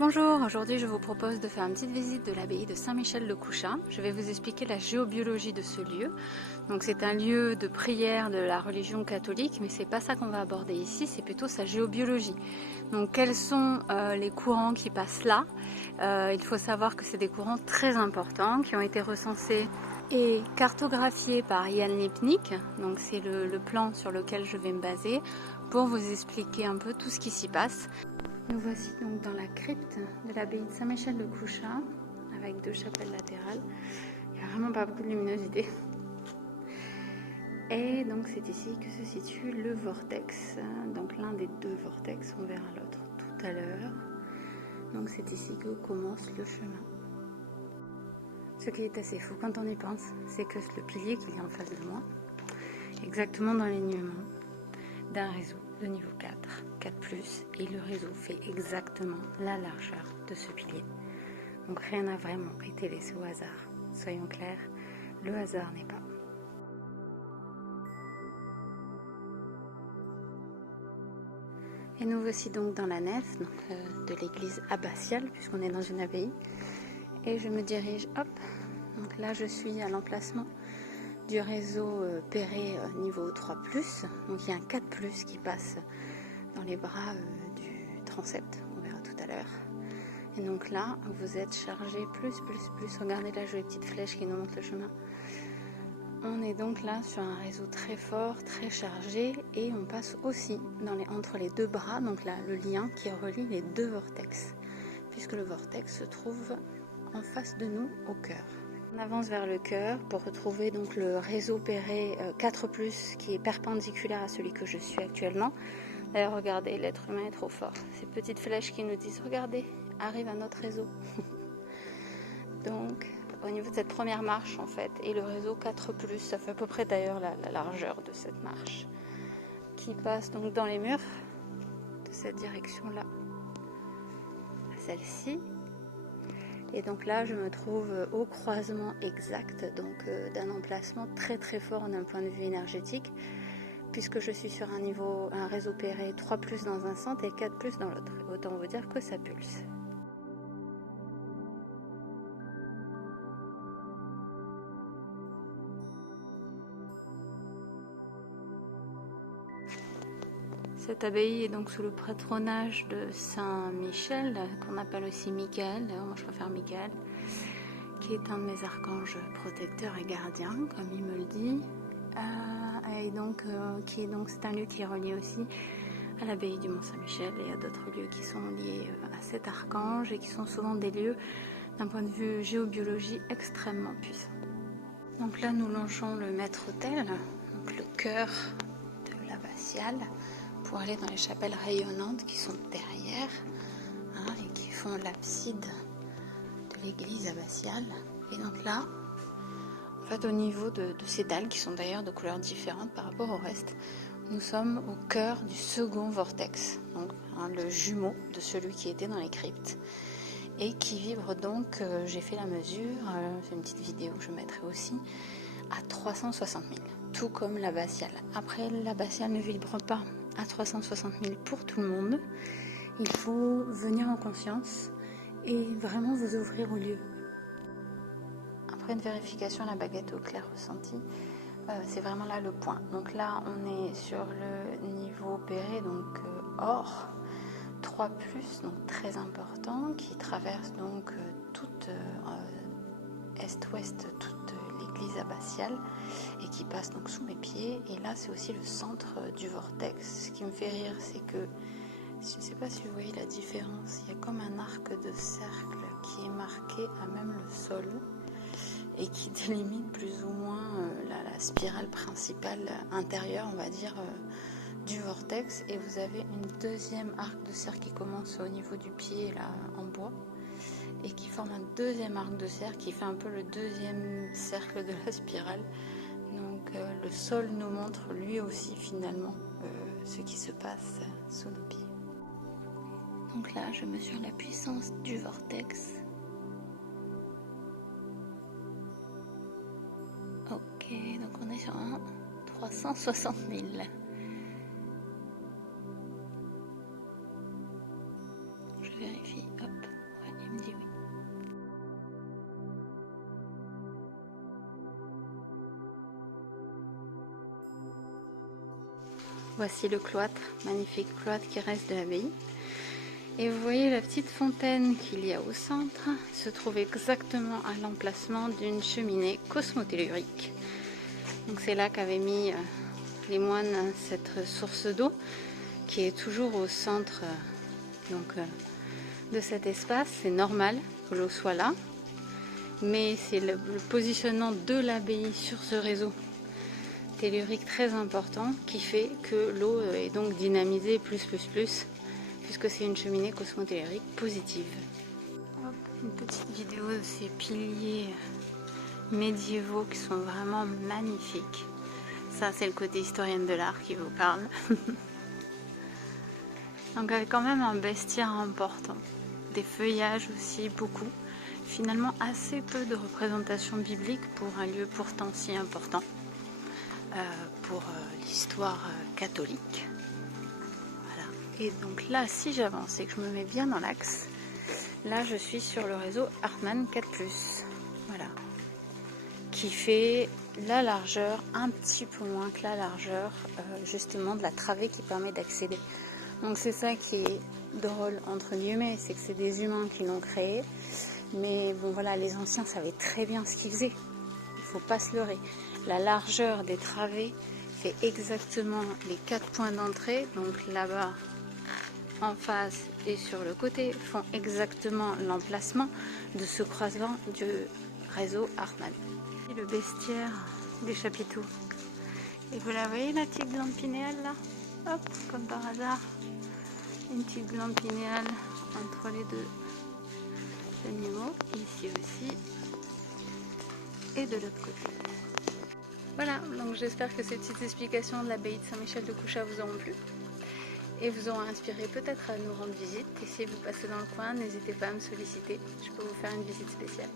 Bonjour, aujourd'hui je vous propose de faire une petite visite de l'abbaye de Saint-Michel-de-Couchas. Je vais vous expliquer la géobiologie de ce lieu. Donc c'est un lieu de prière de la religion catholique, mais c'est pas ça qu'on va aborder ici, c'est plutôt sa géobiologie. Donc quels sont les courants qui passent là? Il faut savoir que c'est des courants très importants qui ont été recensés et cartographiés par Jan Lipnik. Donc c'est le plan sur lequel je vais me baser pour vous expliquer un peu tout ce qui s'y passe. Nous voici donc dans la crypte de l'abbaye de Saint-Michel-de-Couchas avec deux chapelles latérales. Il n'y a vraiment pas beaucoup de luminosité. Et donc c'est ici que se situe le vortex. Donc l'un des deux vortex, on verra l'autre tout à l'heure. Donc c'est ici que commence le chemin. Ce qui est assez fou quand on y pense, c'est que le pilier qu'il y a en face de moi, exactement dans l'alignement d'un réseau de niveau 4, 4+, et le réseau fait exactement la largeur de ce pilier. Donc rien n'a vraiment été laissé au hasard. Soyons clairs, le hasard n'est pas. Et nous voici donc dans la nef de l'église abbatiale, puisqu'on est dans une abbaye. Et je me dirige, hop, donc là je suis à l'emplacement du réseau Perret niveau 3+, donc il y a un 4+ qui passe dans les bras du transept, on verra tout à l'heure. Et donc là, vous êtes chargé plus, regardez là, je les petites flèches qui nous montrent le chemin. On est donc là sur un réseau très fort, très chargé, et on passe aussi entre les deux bras, donc là, le lien qui relie les deux vortex, puisque le vortex se trouve en face de nous, au cœur. On avance vers le cœur pour retrouver donc le réseau Perret 4+, qui est perpendiculaire à celui que je suis actuellement. D'ailleurs, regardez, l'être humain est trop fort. Ces petites flèches qui nous disent, regardez, arrive à notre réseau. Donc, au niveau de cette première marche, en fait, et le réseau 4+, ça fait à peu près d'ailleurs la largeur de cette marche, qui passe donc dans les murs de cette direction-là à celle-ci. Et donc là, je me trouve au croisement exact d'un emplacement très très fort d'un point de vue énergétique, puisque je suis sur un réseau Perret 3+ dans un sens et 4+ dans l'autre. Autant vous dire que ça pulse. Cette abbaye est donc sous le patronage de Saint-Michel, qu'on appelle aussi Michael, d'ailleurs moi je préfère Michael, qui est un de mes archanges protecteurs et gardiens, comme il me le dit. Et donc, c'est un lieu qui est relié aussi à l'abbaye du Mont-Saint-Michel et à d'autres lieux qui sont liés à cet archange et qui sont souvent des lieux d'un point de vue géobiologie extrêmement puissants. Donc là, nous longeons le maître-autel, donc le cœur de l'abbatiale, pour aller dans les chapelles rayonnantes qui sont derrière et qui font l'abside de l'église abbatiale. Et donc là, en fait, au niveau de ces dalles, qui sont d'ailleurs de couleurs différentes par rapport au reste, nous sommes au cœur du second vortex, donc le jumeau de celui qui était dans les cryptes, et qui vibre donc, j'ai fait la mesure, c'est une petite vidéo que je mettrai aussi, à 360 000, tout comme l'abbatiale. Après, l'abbatiale ne vibre pas à 360 000 pour tout le monde. Il faut venir en conscience et vraiment vous ouvrir au lieu. Après une vérification à la baguette au clair ressenti, c'est vraiment là le point. Donc là, on est sur le niveau Perret, donc or, 3+, donc très important, qui traverse donc toute est-ouest, toute l'église abbatiale, et qui passe donc sous mes pieds. Et là, c'est aussi le centre du vortex. Ce qui me fait rire, c'est que, je ne sais pas si vous voyez la différence, il y a comme un arc de cercle qui est marqué à même le sol, et qui délimite plus ou moins la spirale principale intérieure, on va dire, du vortex. Et vous avez une deuxième arc de cercle qui commence au niveau du pied, là, en bois, et qui forme un deuxième arc de cercle qui fait un peu le deuxième cercle de la spirale. Donc le sol nous montre lui aussi finalement ce qui se passe sous nos pieds. Donc là, je mesure la puissance du vortex. Ok, donc on est sur un 360 000. Je vérifie, hop. Voici le cloître, magnifique cloître qui reste de l'abbaye. Et vous voyez la petite fontaine qu'il y a au centre se trouve exactement à l'emplacement d'une cheminée cosmotellurique. Donc c'est là qu'avaient mis les moines cette source d'eau qui est toujours au centre de cet espace. C'est normal que l'eau soit là, mais c'est le positionnement de l'abbaye sur ce réseau tellurique très important qui fait que l'eau est donc dynamisée puisque c'est une cheminée cosmotellurique positive. Hop, une petite vidéo de ces piliers médiévaux qui sont vraiment magnifiques. Ça, c'est le côté historienne de l'art qui vous parle. Donc avec quand même un bestiaire important, des feuillages aussi, beaucoup. Finalement assez peu de représentation biblique pour un lieu pourtant si important pour l'histoire catholique. Voilà. Et donc là, si j'avance et que je me mets bien dans l'axe, là je suis sur le réseau Hartmann 4+. Voilà. Qui fait la largeur, un petit peu moins que la largeur justement de la travée qui permet d'accéder. Donc c'est ça qui est drôle entre guillemets, c'est que c'est des humains qui l'ont créé. Mais bon voilà, les anciens savaient très bien ce qu'ils faisaient. Il ne faut pas se leurrer. La largeur des travées fait exactement les 4 points d'entrée. Donc là-bas, en face et sur le côté, font exactement l'emplacement de ce croisement du réseau Hartmann. Et le bestiaire des chapiteaux. Et vous la voyez, la petite glande pinéale là? Hop, comme par hasard. Une petite glande pinéale entre les deux animaux, ici aussi, et de l'autre côté. Voilà, donc j'espère que ces petites explications de l'abbaye de Saint-Michel-de-Couchats vous auront plu et vous auront inspiré peut-être à nous rendre visite. Et si vous passez dans le coin, n'hésitez pas à me solliciter, je peux vous faire une visite spéciale.